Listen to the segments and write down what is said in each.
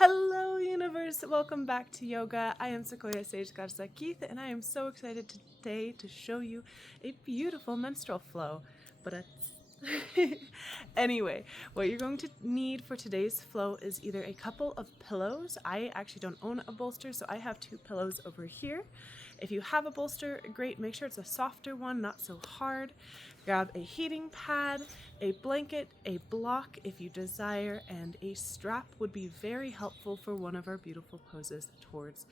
Hello, universe! Welcome back to yoga. I am Sequoia Sage Garza-Keith, and I am so excited today to show you a beautiful menstrual flow. But anyway, what you're going to need for today's flow is either a couple of pillows. I actually don't own a bolster, so I have two pillows over here. If you have a bolster, great. Make sure it's a softer one, not so hard. Grab a heating pad, a blanket, a block if you desire, and a strap would be very helpful for one of our beautiful poses towards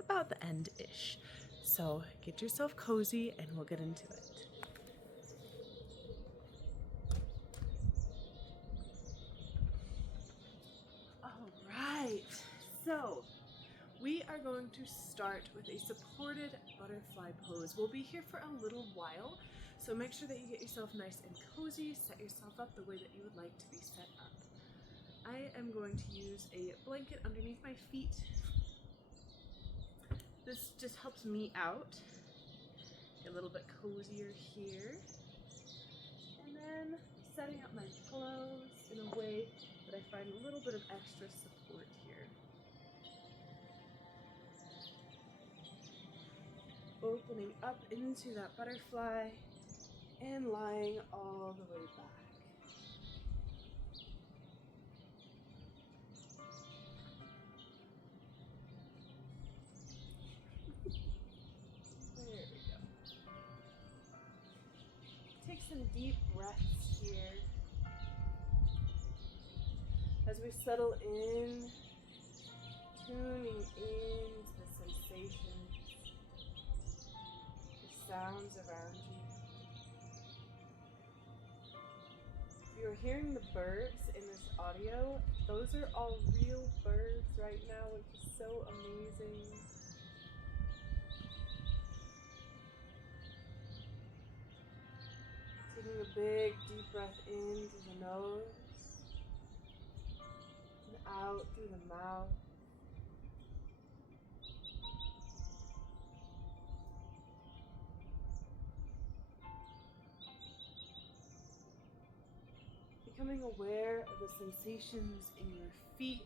about the end-ish. So get yourself cozy and we'll get into it. All right, so we are going to start with a supported butterfly pose. We'll be here for a little while, so make sure that you get yourself nice and cozy, set yourself up the way that you would like to be set up. I am going to use a blanket underneath my feet. This just helps me out, get a little bit cozier here. And then setting up my pillows in a way that I find a little bit of extra support here. Opening up into that butterfly and lying all the way back. There we go. Take some deep breaths here as we settle in, tuning in to the sensations, the sounds around you. If you're hearing the birds in this audio, those are all real birds right now, which is so amazing. Taking a big deep breath in through the nose and out through the mouth. Becoming aware of the sensations in your feet,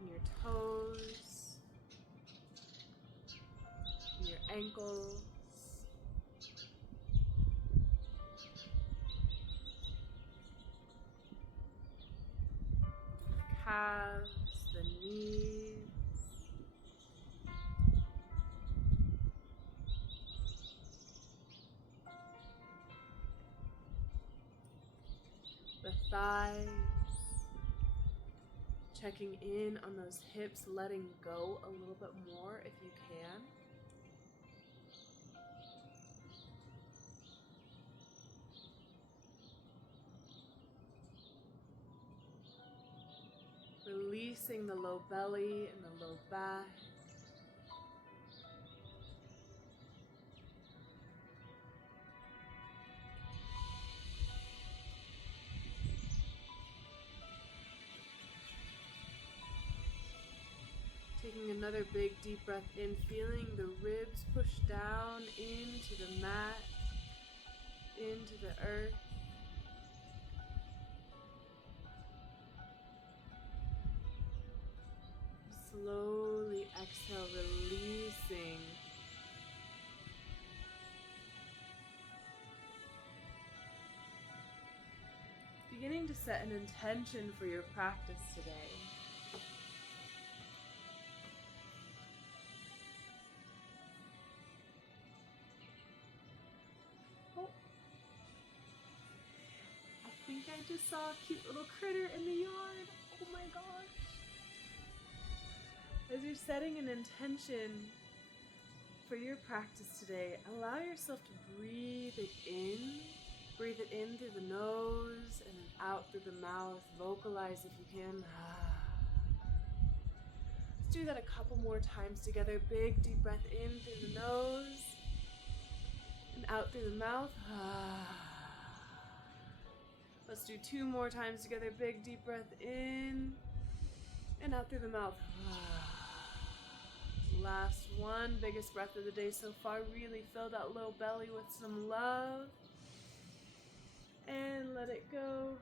in your toes, in your ankles, the calves, the knees. The thighs, checking in on those hips, letting go a little bit more if you can. Releasing the low belly and the low back. Taking another big deep breath in, feeling the ribs push down into the mat, into the earth. Slowly exhale, releasing. Beginning to set an intention for your practice today. I think I just saw a cute little critter in the yard. Oh my gosh. As you're setting an intention for your practice today, allow yourself to breathe it in. Breathe it in through the nose and then out through the mouth. Vocalize if you can. Let's do that a couple more times together. Big deep breath in through the nose and out through the mouth. Let's do two more times together. Big deep breath in and out through the mouth. Last one. Biggest breath of the day so far. Really fill that low belly with some love. And let it go.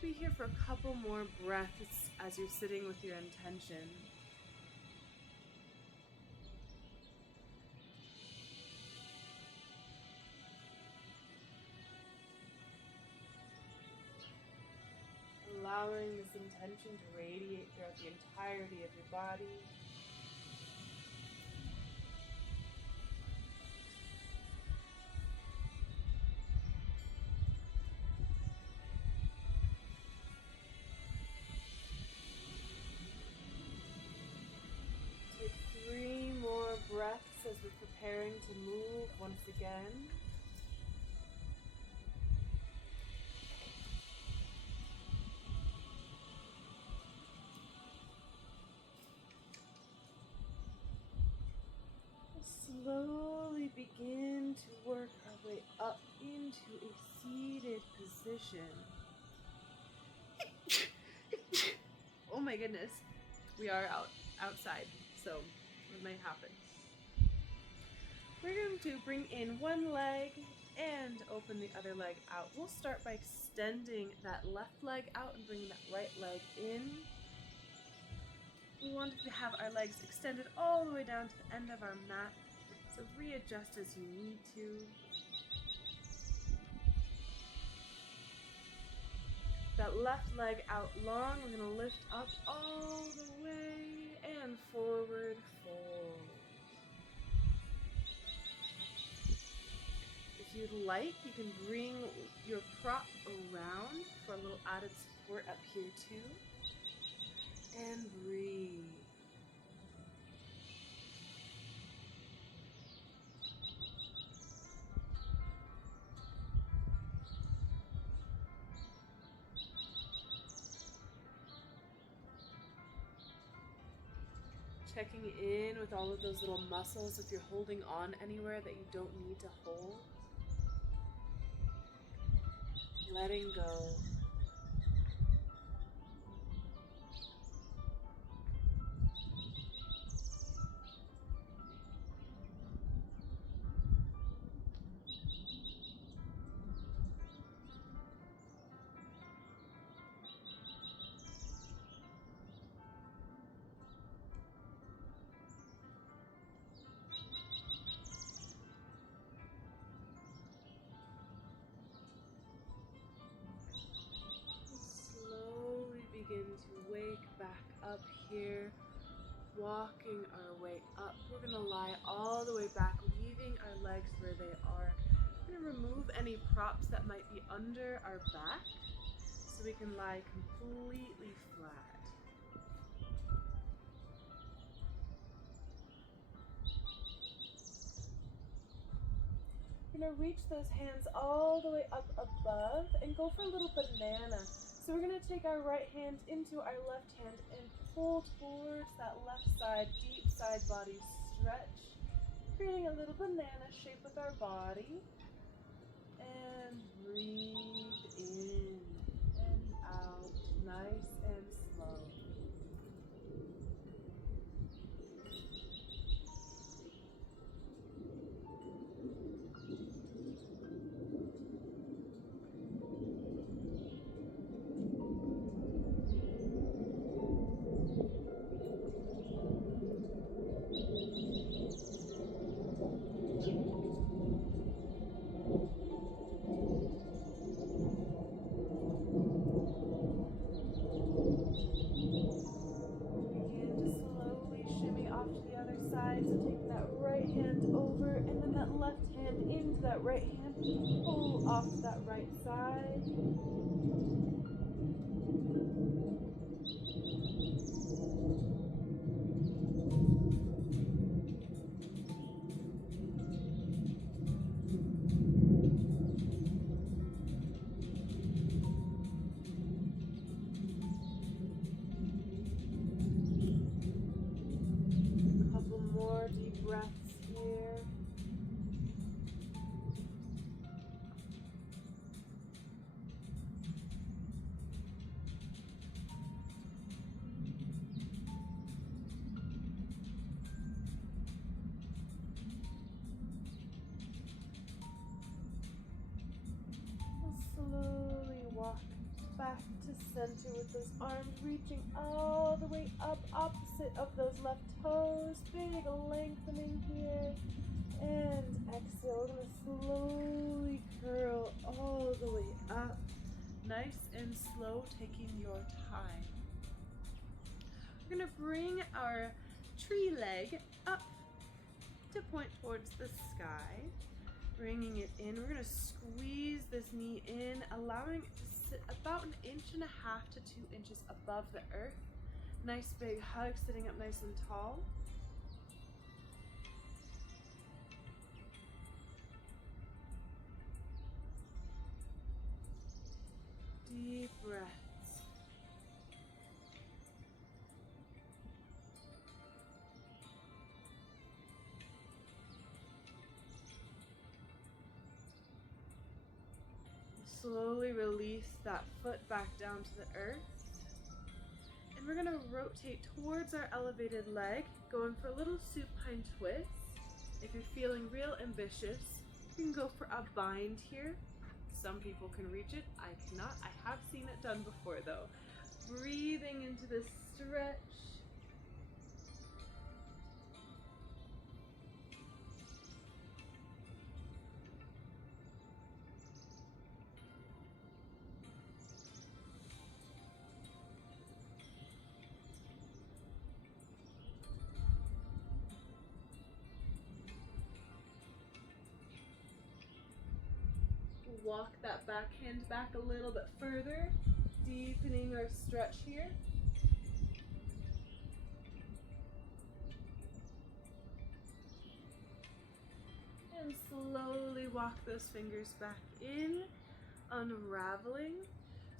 be here for a couple more breaths as you're sitting with your intention. Allowing this intention to radiate throughout the entirety of your body. Take 3 more breaths as we're preparing to move once again. Slowly begin to work our way up into a seated position. Oh my goodness. We are outside, so it might happen. We're going to bring in one leg and open the other leg out. We'll start by extending that left leg out and bringing that right leg in. We want to have our legs extended all the way down to the end of our mat. So readjust as you need to. That left leg out long, we're going to lift up all the way and forward fold. If you'd like, you can bring your prop around for a little added support up here too. And breathe. Checking in with all of those little muscles if you're holding on anywhere that you don't need to hold. Letting go. Begin to wake back up here, walking our way up. We're going to lie all the way back, leaving our legs where they are. We're going to remove any props that might be under our back so we can lie completely flat. We're going to reach those hands all the way up above and go for a little banana. So we're going to take our right hand into our left hand and pull towards that left side, deep side body stretch, creating a little banana shape with our body. And breathe in and out, nice and slow. That right hand, pull off to that right side. A couple more deep breaths here. to center with those arms reaching all the way up, opposite of those left toes. Big lengthening here. And exhale, we're going to slowly curl all the way up. Nice and slow, taking your time. We're going to bring our tree leg up to point towards the sky. Bringing it in, we're going to squeeze this knee in, allowing it to sit about 1.5 to 2 inches above the earth. Nice big hug, sitting up nice and tall. Deep breaths. Slowly release that foot back down to the earth. And we're going to rotate towards our elevated leg, going for a little supine twist. If you're feeling real ambitious, you can go for a bind here. Some people can reach it. I cannot. I have seen it done before though. Breathing into this stretch. Walk that back hand back a little bit further, deepening our stretch here. And slowly walk those fingers back in, unraveling,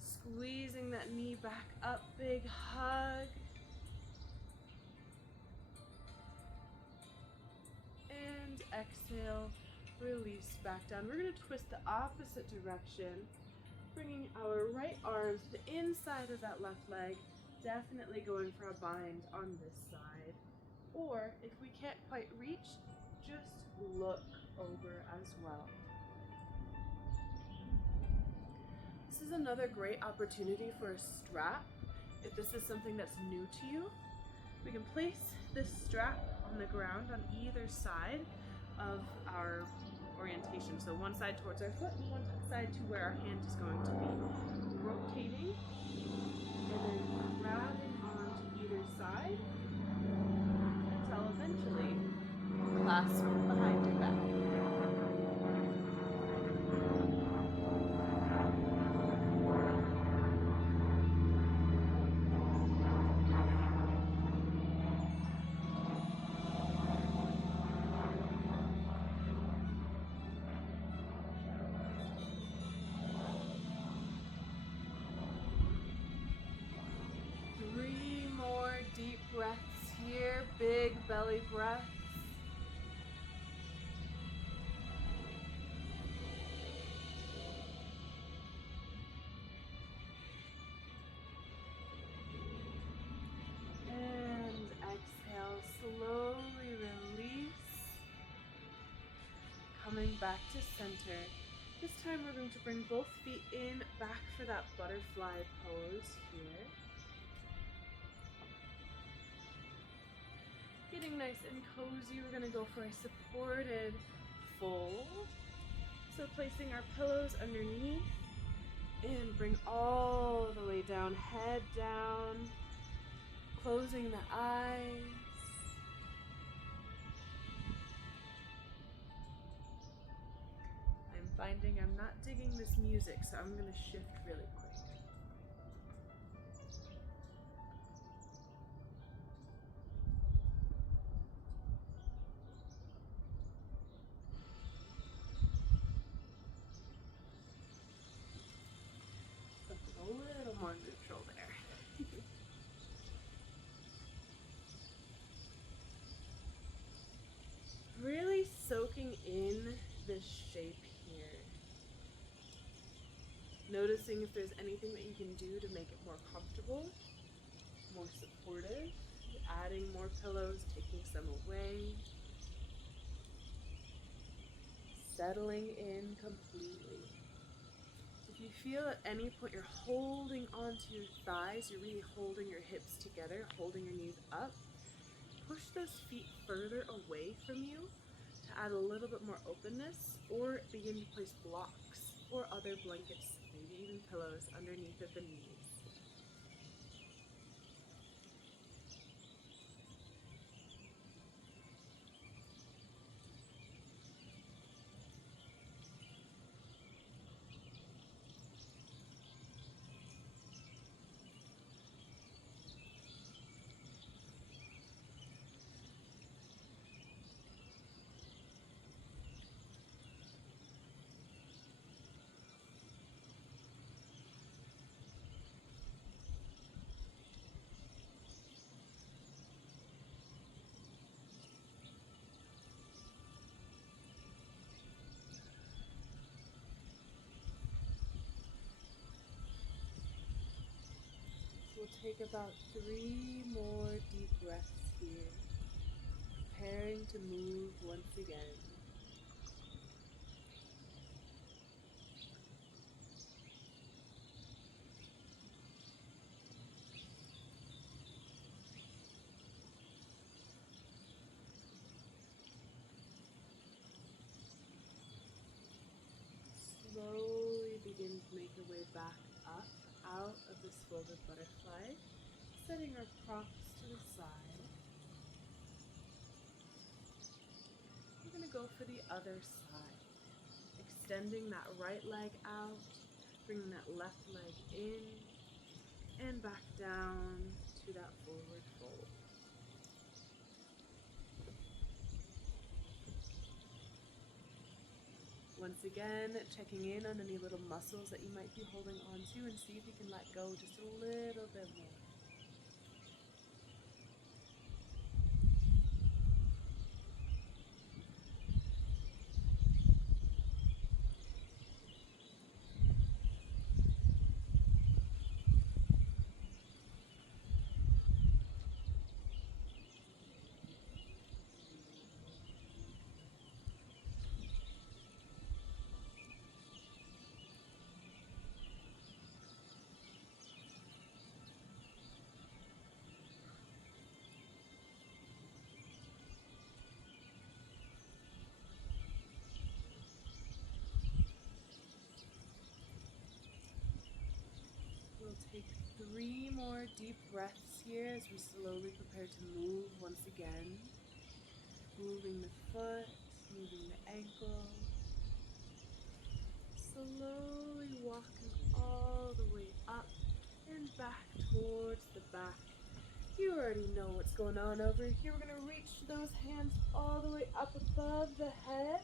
squeezing that knee back up, big hug. And exhale. Release back down. We're going to twist the opposite direction, bringing our right arms to the inside of that left leg, definitely going for a bind on this side. Or if we can't quite reach, just look over as well. This is another great opportunity for a strap. If this is something that's new to you, we can place this strap on the ground on either side of our orientation. So one side towards our foot and one side to where our hand is going to be. Rotating and then grabbing onto either side until eventually clasp behind your back. Deep breaths here, big belly breaths. And exhale, slowly release. Coming back to center. This time we're going to bring both feet in, back for that butterfly pose here. Getting nice and cozy, we're going to go for a supported fold. So placing our pillows underneath and bring all the way down, head down, closing the eyes. I'm finding I'm not digging this music, so I'm going to shift really quick. A little more neutral there. Really soaking in this shape here. Noticing if there's anything that you can do to make it more comfortable, more supportive, adding more pillows, taking some away, settling in completely. If you feel at any point you're holding onto your thighs, you're really holding your hips together, holding your knees up, push those feet further away from you to add a little bit more openness, or begin to place blocks or other blankets, maybe even pillows underneath of the knees. We'll take about 3 more deep breaths here, preparing to move once again. Slowly begin to make our way back up, out of this folded butterfly, setting our props to the side. We're going to go for the other side, extending that right leg out, bringing that left leg in, and back down to that forward fold. Once again, checking in on any little muscles that you might be holding on to, and see if you can let go just a little bit more. We'll take 3 more deep breaths here as we slowly prepare to move once again. Moving the foot, moving the ankle. Slowly walking all the way up and back towards the back. You already know what's going on over here. We're going to reach those hands all the way up above the head.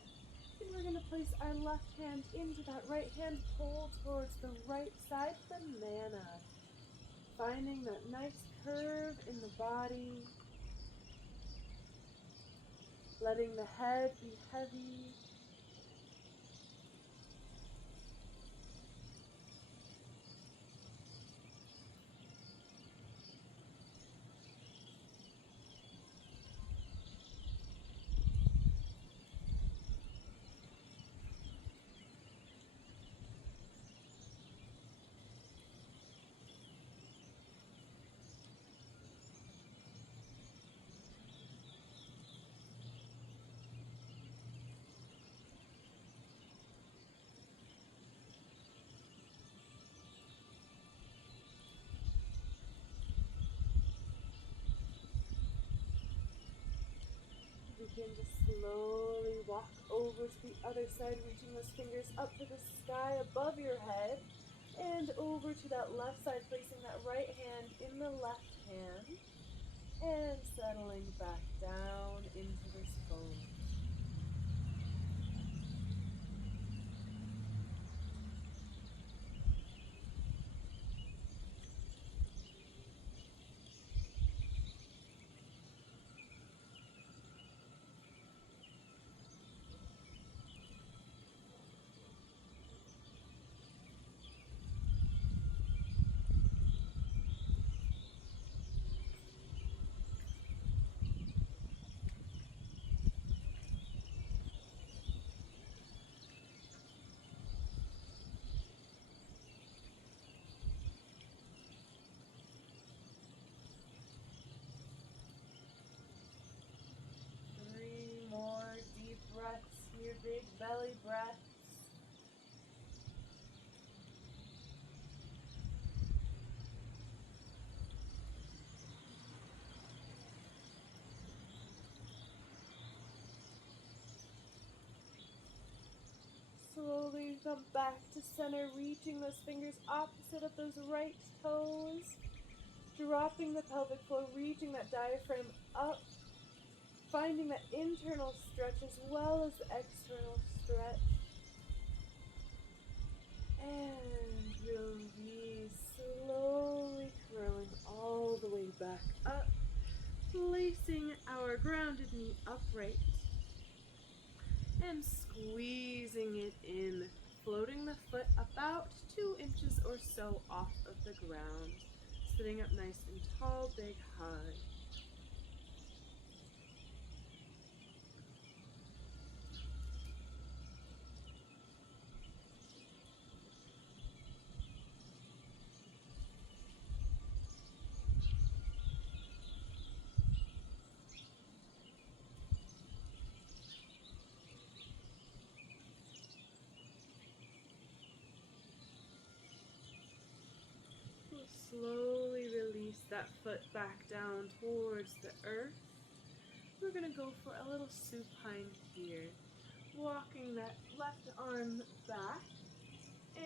And we're going to place our left hand into that right hand, pull towards the right side, banana. Finding that nice curve in the body. Letting the head be heavy. Begin to slowly walk over to the other side, reaching those fingers up to the sky above your head, and over to that left side, placing that right hand in the left hand, and settling back down into this fold. belly breaths. Slowly come back to center, reaching those fingers opposite of those right toes. Dropping the pelvic floor, reaching that diaphragm up. Finding that internal stretch as well as the external stretch. And release, slowly curling all the way back up. Placing our grounded knee upright. And squeezing it in, floating the foot about 2 inches or so off of the ground, sitting up nice and tall, big hug. Slowly release that foot back down towards the earth. We're going to go for a little supine here. Walking that left arm back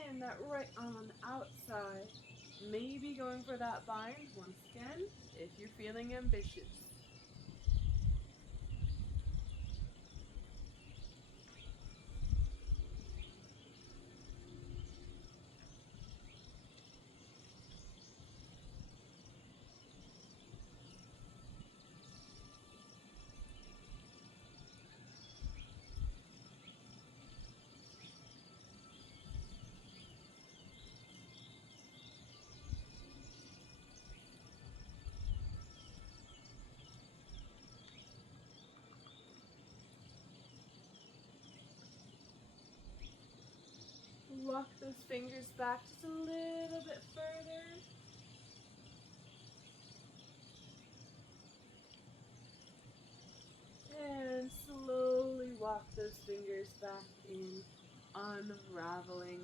and that right arm on the outside. Maybe going for that bind once again if you're feeling ambitious. Walk those fingers back just a little bit further. And slowly walk those fingers back in, unraveling,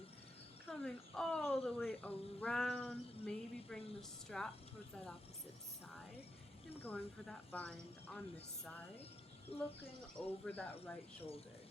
coming all the way around. Maybe bring the strap towards that opposite side and going for that bind on this side, looking over that right shoulder.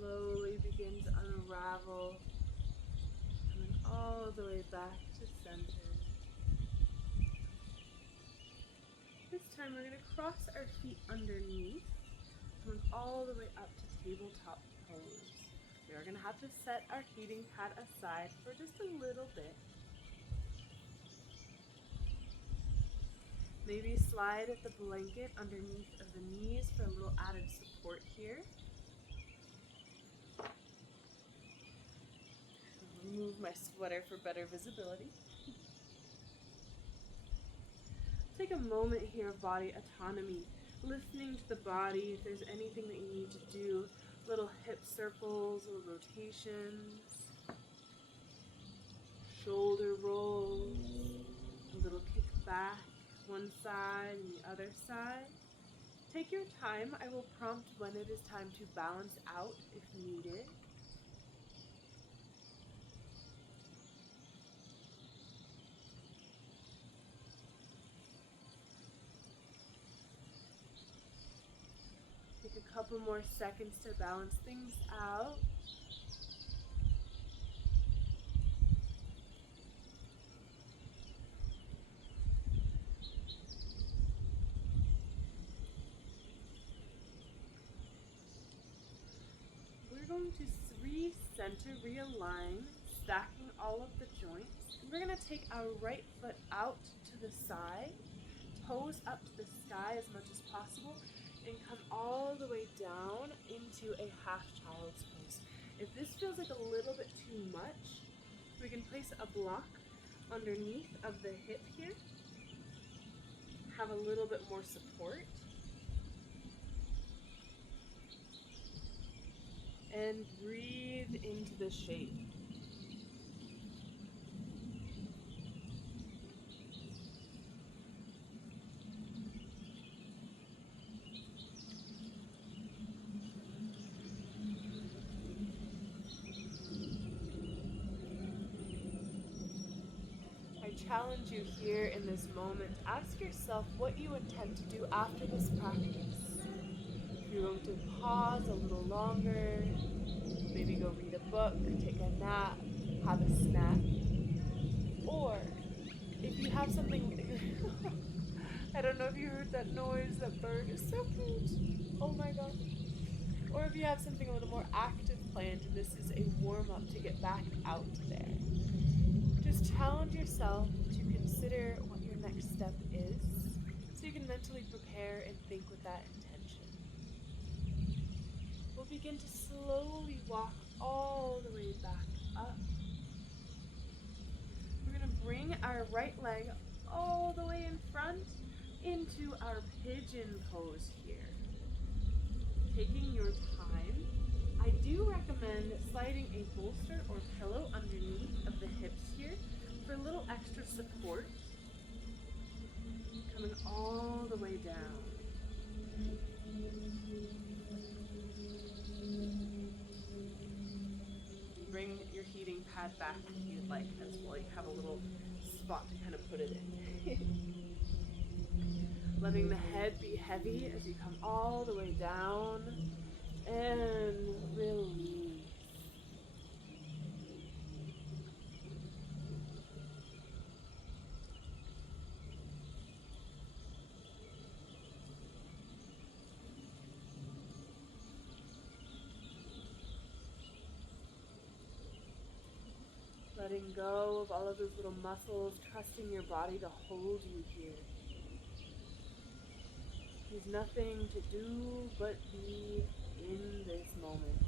Slowly begin to unravel, coming all the way back to center. This time we're going to cross our feet underneath, coming all the way up to tabletop pose. We are going to have to set our heating pad aside for just a little bit. Maybe slide the blanket underneath of the knees for a little added support here. Remove my sweater for better visibility. Take a moment here of body autonomy, listening to the body. If there's anything that you need to do, little hip circles or rotations, shoulder rolls, a little kick back, one side and the other side. Take your time. I will prompt when it is time to balance out if needed. Take a couple more seconds to balance things out. We're going to recenter, realign, stacking all of the joints. We're going to take our right foot out to the side, pose up to the sky as much as possible and come all the way down into a half child's pose. If this feels like a little bit too much, we can place a block underneath of the hip here, have a little bit more support, and breathe into the shape. Challenge you here in this moment. Ask yourself what you intend to do after this practice. If you're going to pause a little longer, maybe go read a book, take a nap, have a snack, or if you have something I don't know if you heard that noise, that bird is so cute. Oh my god. Or if you have something a little more active planned and this is a warm-up to get back out there. Just challenge yourself to consider what your next step is so you can mentally prepare and think with that intention. We'll begin to slowly walk all the way back up. We're going to bring our right leg all the way in front into our pigeon pose here. Taking your time, I do recommend sliding a bolster or pillow underneath of the hips here for a little extra support. Coming all the way down. Bring your heating pad back if you'd like as well. You have a little spot to kind of put it in. Letting the head be heavy as you come all the way down and release. Letting go of all of those little muscles, trusting your body to hold you here. There's nothing to do but be in this moment.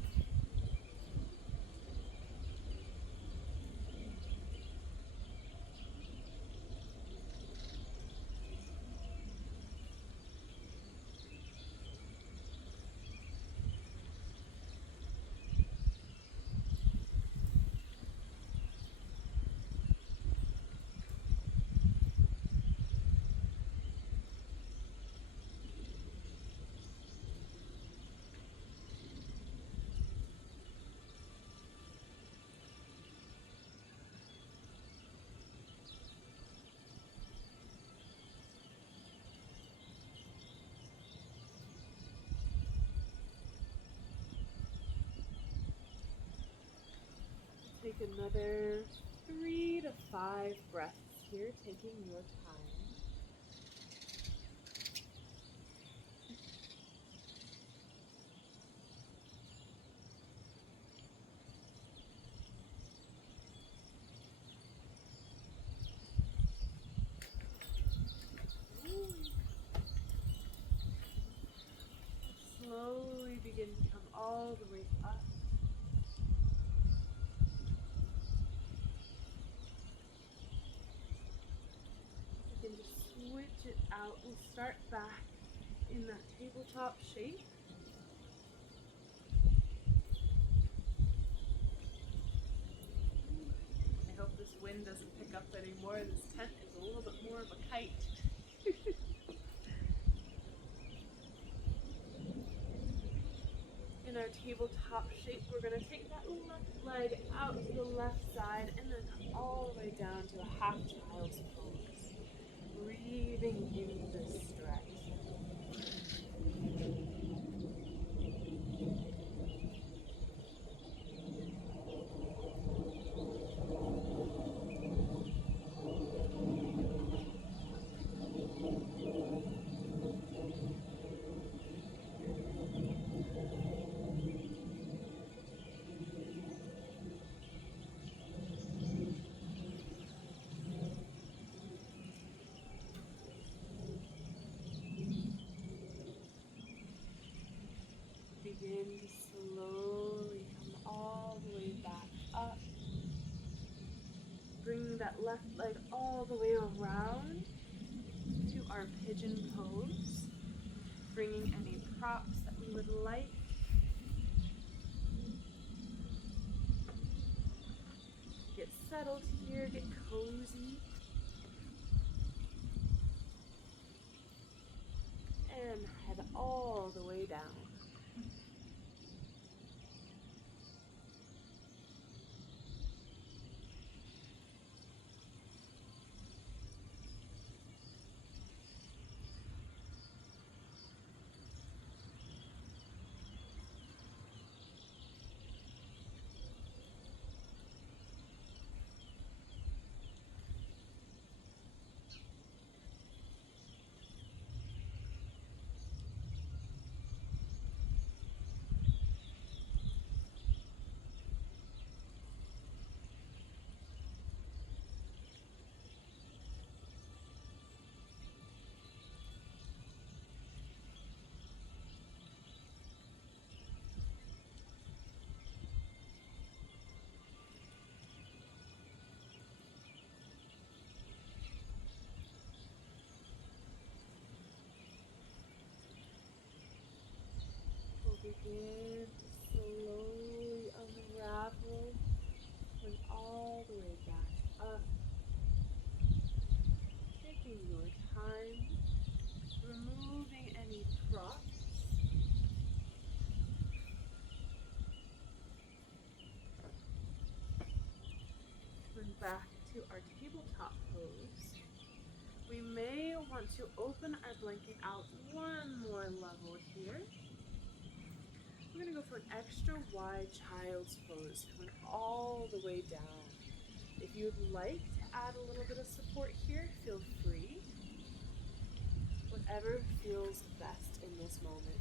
Take another 3 to 5 breaths here, taking your time. Slowly begin to come all the way up. Begin to switch it out. We'll start back in that tabletop shape. I hope this wind doesn't pick up anymore. This tent is a little bit more of a kite. In our tabletop shape, we're going to take that left leg out to the left side and then come all the way down to a half child's pose. Breathing in the stretch. begin to slowly come all the way back up. Bringing that left leg all the way around to our pigeon pose. Bringing any props that we would like. Get settled here, get cozy. And head all the way down. Begin to slowly unravel, going all the way back up, taking your time, removing any props, going back to our tabletop pose. We may want to open our blanket out one more level here. We're going to go for an extra wide child's pose, coming all the way down. If you would like to add a little bit of support here, feel free. Whatever feels best in this moment.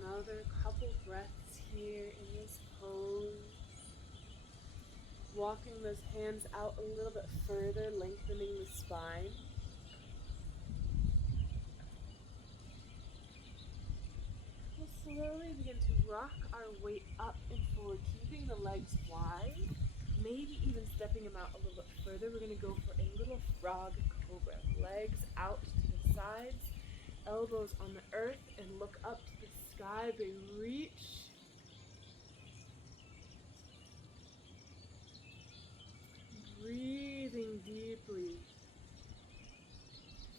Another couple breaths here in this pose. Walking those hands out a little bit further, lengthening the spine. We'll slowly begin to rock our weight up and forward, keeping the legs wide, maybe even stepping them out a little bit further. We're going to go for a little frog cobra. Legs out to the sides, elbows on the earth, and look up to the sky. Big reach. Breathing deeply.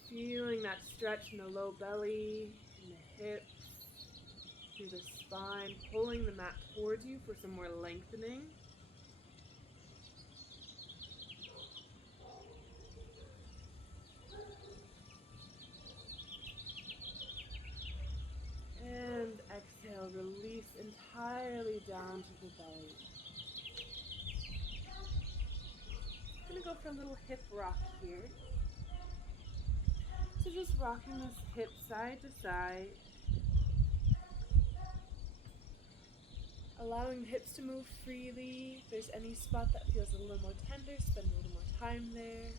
Feeling that stretch in the low belly, in the hips, through the spine, pulling the mat towards you for some more lengthening. And exhale, release entirely down to the belly. I'm going to go for a little hip rock here. So just rocking this hip side to side. Allowing the hips to move freely. If there's any spot that feels a little more tender, spend a little more time there.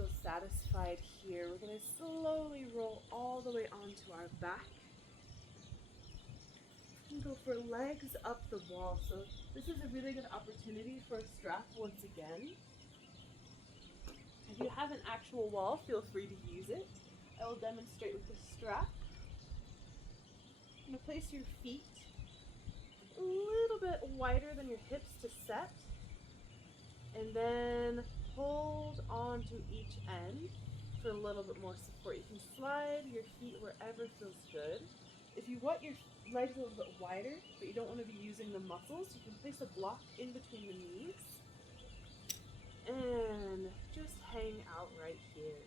feel satisfied here. We're going to slowly roll all the way onto our back. And go for legs up the wall. So this is a really good opportunity for a strap once again. If you have an actual wall, feel free to use it. I will demonstrate with the strap. I'm going to place your feet a little bit wider than your hips to set. And then hold on to each end for a little bit more support. You can slide your feet wherever feels good. If you want your legs a little bit wider, but you don't want to be using the muscles, you can place a block in between the knees and just hang out right here.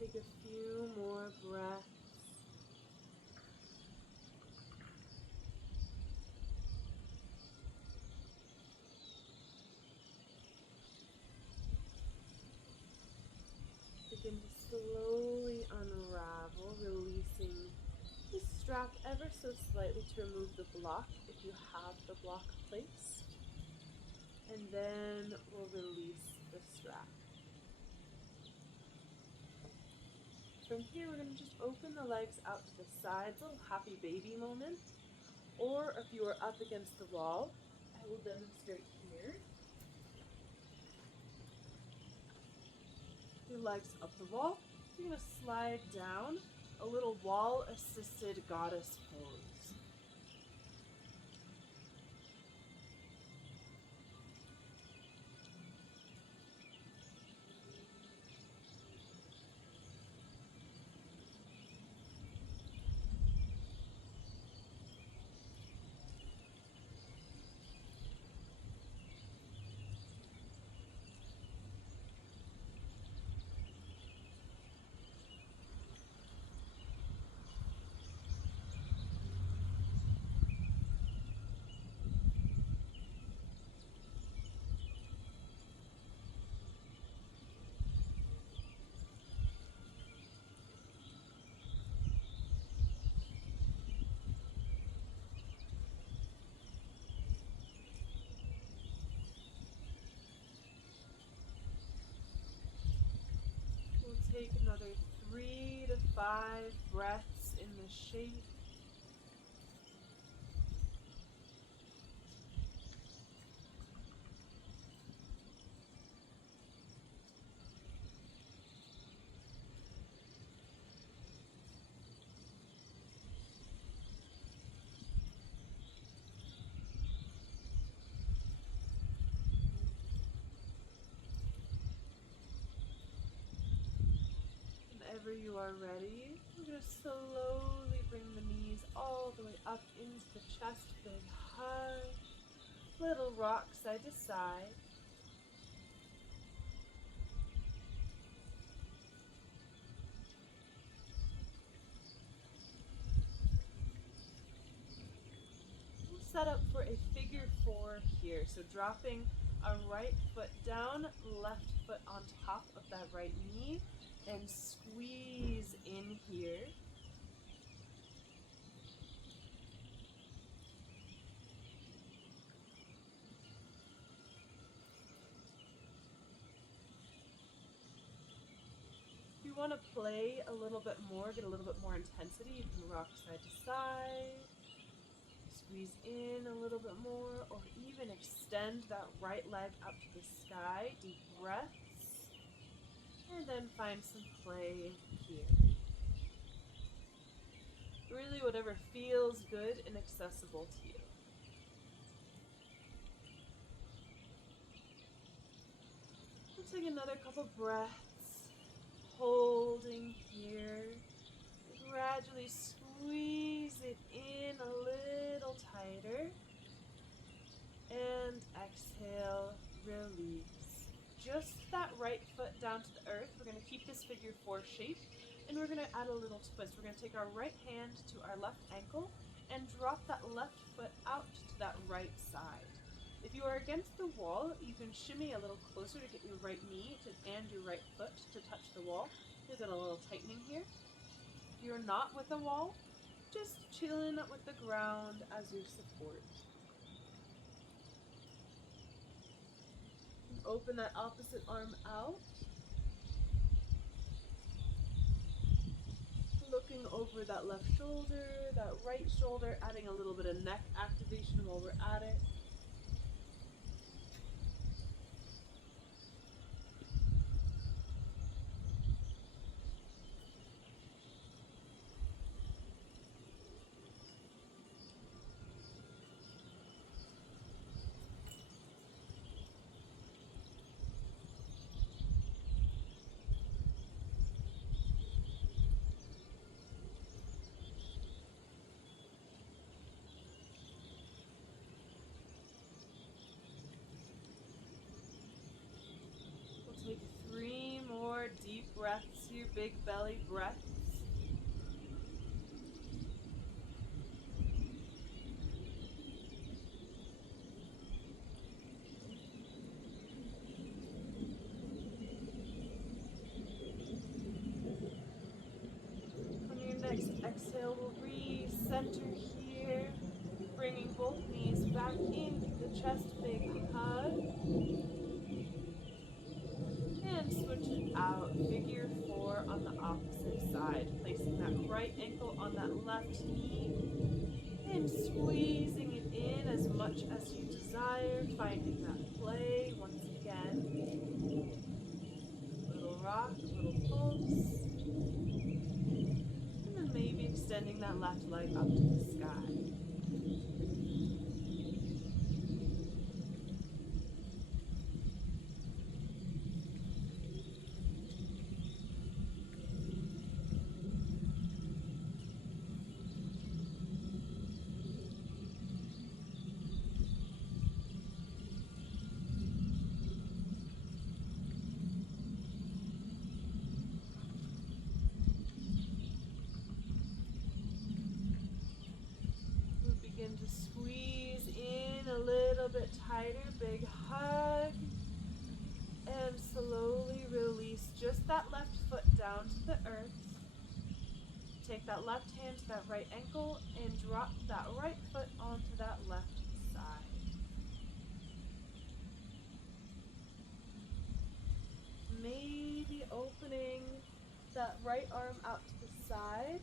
Take a few more breaths. Begin to slowly unravel, releasing the strap ever so slightly to remove the block if you have the block placed. And then we'll release the strap. From here, we're going to just open the legs out to the sides, a little happy baby moment. Or if you are up against the wall, I will demonstrate here. Your legs up the wall, you're going to slide down a little wall-assisted goddess pose. Take another 3 to 5 breaths in the shape. Whenever you are ready, we're going to slowly bring the knees all the way up into the chest, big hug, little rock side to side. We'll set up for a figure 4 here, so dropping a right foot down, left foot on top of that right knee, and squeeze in here. If you want to play a little bit more, get a little bit more intensity, you can rock side to side, squeeze in a little bit more, or even extend that right leg up to the sky. Deep breaths. And then find some play here. Really whatever feels good and accessible to you. We'll take another couple breaths, holding here, gradually squeeze squeeze it in a little tighter. And exhale, release. Just that right foot down to the earth. We're going to keep this figure 4 shape, and we're going to add a little twist. We're going to take our right hand to our left ankle and drop that left foot out to that right side. If you are against the wall, you can shimmy a little closer to get your right knee and your right foot to touch the wall. You'll get a little tightening here. If you're not with a wall, just chilling with the ground as your support. Open that opposite arm out. Looking over that left shoulder, that right shoulder, adding a little bit of neck activation while we're at it. Take 3 more deep breaths here, big belly breaths. On your next exhale, we'll re-center here, bringing both knees back into the chest, big hug. And switch it out, figure 4 on the opposite side, placing that right ankle on that left knee and squeezing it in as much as you desire, finding that play once again. Little rock, little pulse, and then maybe extending that left leg up to the sky. Begin to squeeze in a little bit tighter, big hug, and slowly release just that left foot down to the earth. Take that left hand to that right ankle and drop that right foot onto that left side. Maybe opening that right arm out to the side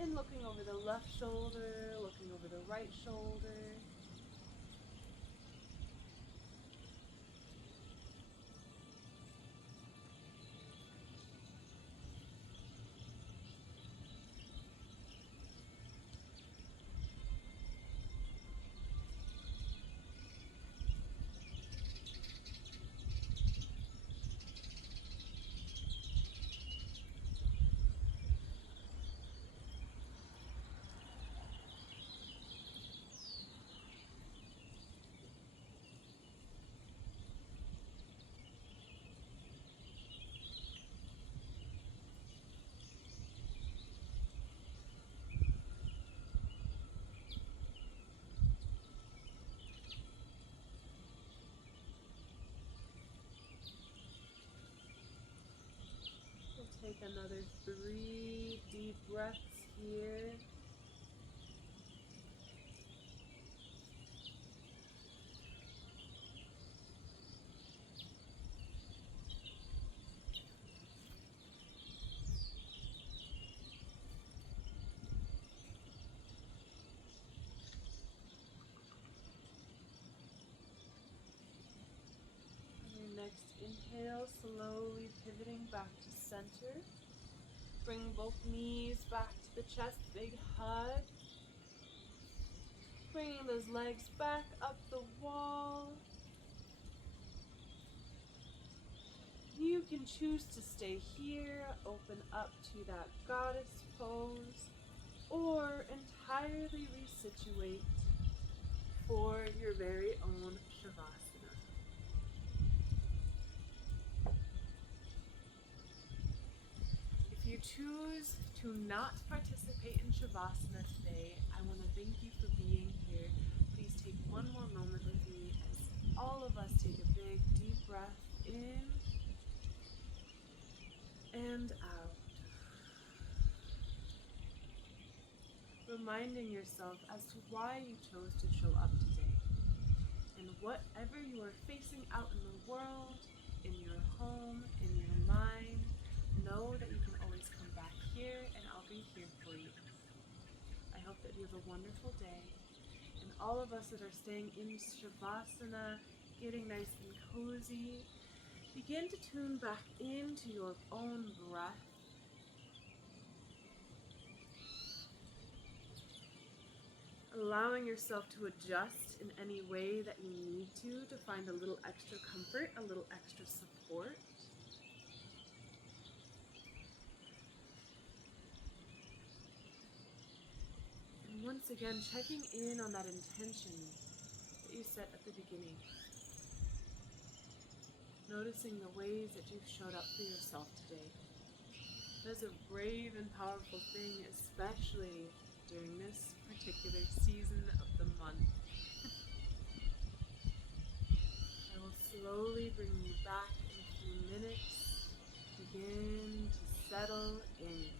and looking over the left shoulder, looking over the right shoulder. Take another 3 deep breaths here. Next inhale, slowly pivoting back to center. Bring both knees back to the chest, big hug. Bringing those legs back up the wall. You can choose to stay here, open up to that goddess pose, or entirely resituate for your very own Shavasana. If you choose to not participate in Shavasana today, I want to thank you for being here. Please take one more moment with me as all of us take a big, deep breath in and out. Reminding yourself as to why you chose to show up today. And whatever you are facing out in the world, in your home, in your mind, know that you can always come back here and I'll be here for you. I hope that you have a wonderful day. And all of us that are staying in Shavasana, getting nice and cozy, begin to tune back into your own breath. Allowing yourself to adjust in any way that you need to find a little extra comfort, a little extra support. And once again, checking in on that intention that you set at the beginning. Noticing the ways that you've showed up for yourself today. That is a brave and powerful thing, especially during this particular season of the month. I will slowly bring you back in a few minutes. Begin to settle in.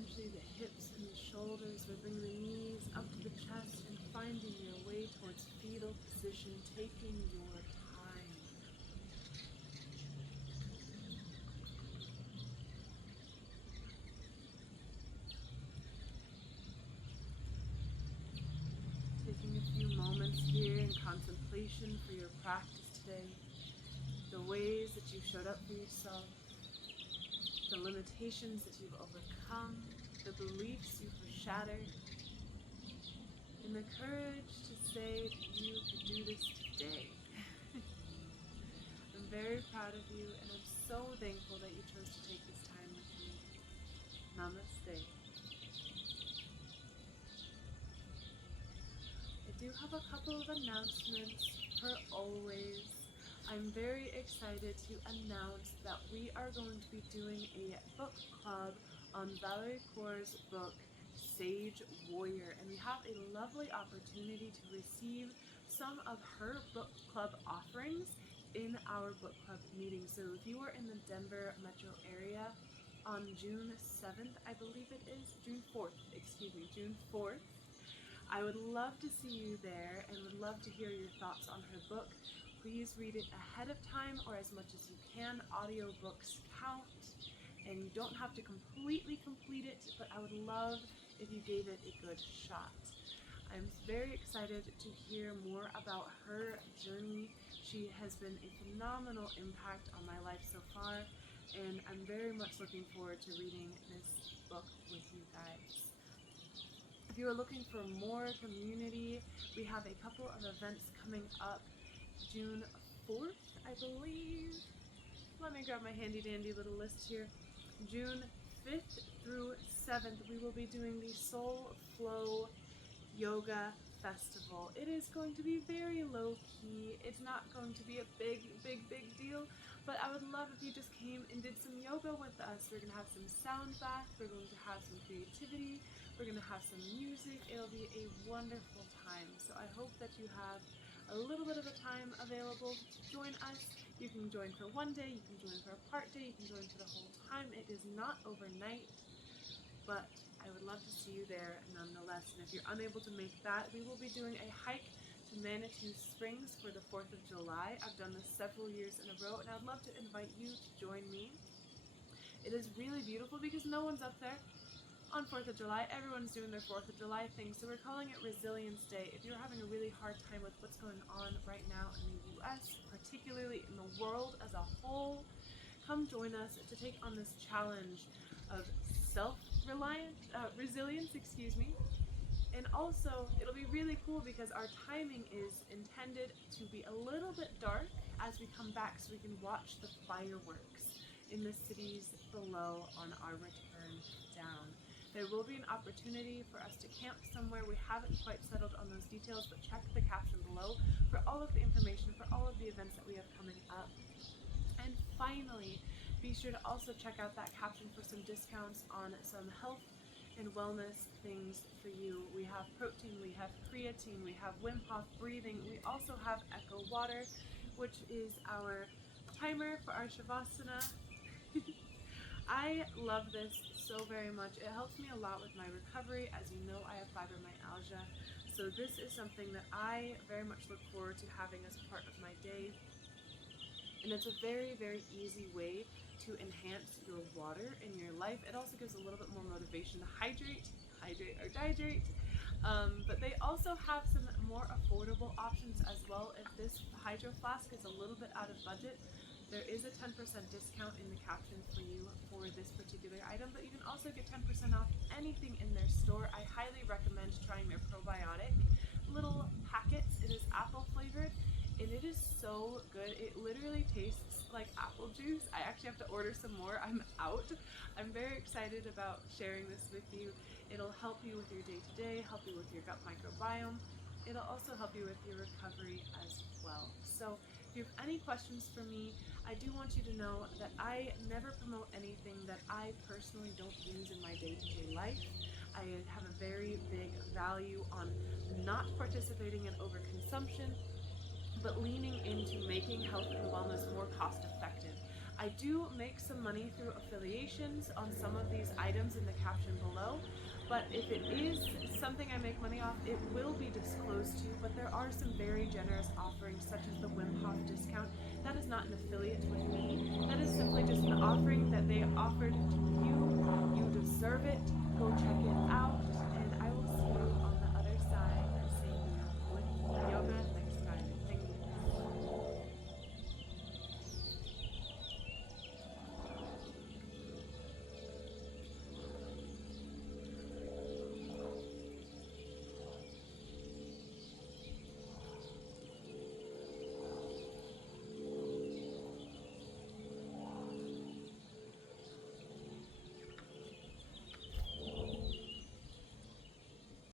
eventually the hips and the shoulders. We bring the knees up to the chest and finding your way towards fetal position, taking your time. Taking a few moments here in contemplation for your practice today, the ways that you showed up for yourself, the limitations that you've overcome, the beliefs you've shattered, and the courage to say that you could do this today. I'm very proud of you, and I'm so thankful that you chose to take this time with me. Namaste. I do have a couple of announcements. Per always, I'm very excited to announce that we are going to be doing a book club on Valerie Kaur's book, Sage Warrior, and we have a lovely opportunity to receive some of her book club offerings in our book club meeting. So if you are in the Denver metro area on June 7th, I believe it is, June 4th, I would love to see you there and would love to hear your thoughts on her book. Please read it ahead of time or as much as you can. Audiobooks count, and you don't have to completely complete it, but I would love if you gave it a good shot. I'm very excited to hear more about her journey. She has been a phenomenal impact on my life so far, and I'm very much looking forward to reading this book with you guys. If you are looking for more community, we have a couple of events coming up. June 4th, I believe. Let me grab my handy dandy little list here. June 5th through 7th, we will be doing the Soul Flow Yoga Festival. It is going to be very low key. It's not going to be a big deal, but I would love if you just came and did some yoga with us. We're going to have some sound bath. We're going to have some creativity. We're going to have some music. It'll be a wonderful time. So I hope that you have a little bit of a time available to join us. You can join for one day, you can join for a part day, you can join for the whole time. It is not overnight, but I would love to see you there nonetheless. And if you're unable to make that, we will be doing a hike to Manitou Springs for the 4th of July. I've done this several years in a row, and I'd love to invite you to join me. It is really beautiful because no one's up there. On 4th of July, everyone's doing their 4th of July thing, so we're calling it Resilience Day. If you're having a really hard time with what's going on right now in the US, particularly in the world as a whole, come join us to take on this challenge of resilience, And also, it'll be really cool because our timing is intended to be a little bit dark as we come back so we can watch the fireworks in the cities below on our return down. There will be an opportunity for us to camp somewhere. We haven't quite settled on those details, but check the caption below for all of the information, for all of the events that we have coming up. And finally, be sure to also check out that caption for some discounts on some health and wellness things for you. We have protein, we have creatine, we have Wim Hof breathing. We also have Echo Water, which is our timer for our Shavasana. I love this so very much. It helps me a lot with my recovery. As you know, I have fibromyalgia, so this is something that I very much look forward to having as a part of my day. And it's a very easy way to enhance your water in your life. It also gives a little bit more motivation to hydrate or dihydrate. But they also have some more affordable options as well. If this hydro flask is a little bit out of budget, there is a 10% discount in the caption for you for this particular item, but you can also get 10% off anything in their store. I highly recommend trying their probiotic little packets. It is apple flavored, and it is so good. It literally tastes like apple juice. I actually have to order some more. I'm out. I'm very excited about sharing this with you. It'll help you with your day-to-day, help you with your gut microbiome. It'll also help you with your recovery as well. So if you have any questions for me, I do want you to know that I never promote anything that I personally don't use in my day-to-day life. I have a very big value on not participating in overconsumption, but leaning into making health and wellness more cost effective. I do make some money through affiliations on some of these items in the caption below, but if it is something I make money off, it will be disclosed to you. But there are some very generous offerings, such as the Wim Hof discount. That is not an affiliate with me. That is simply just an offering that they offered to you. You deserve it. Go check it out.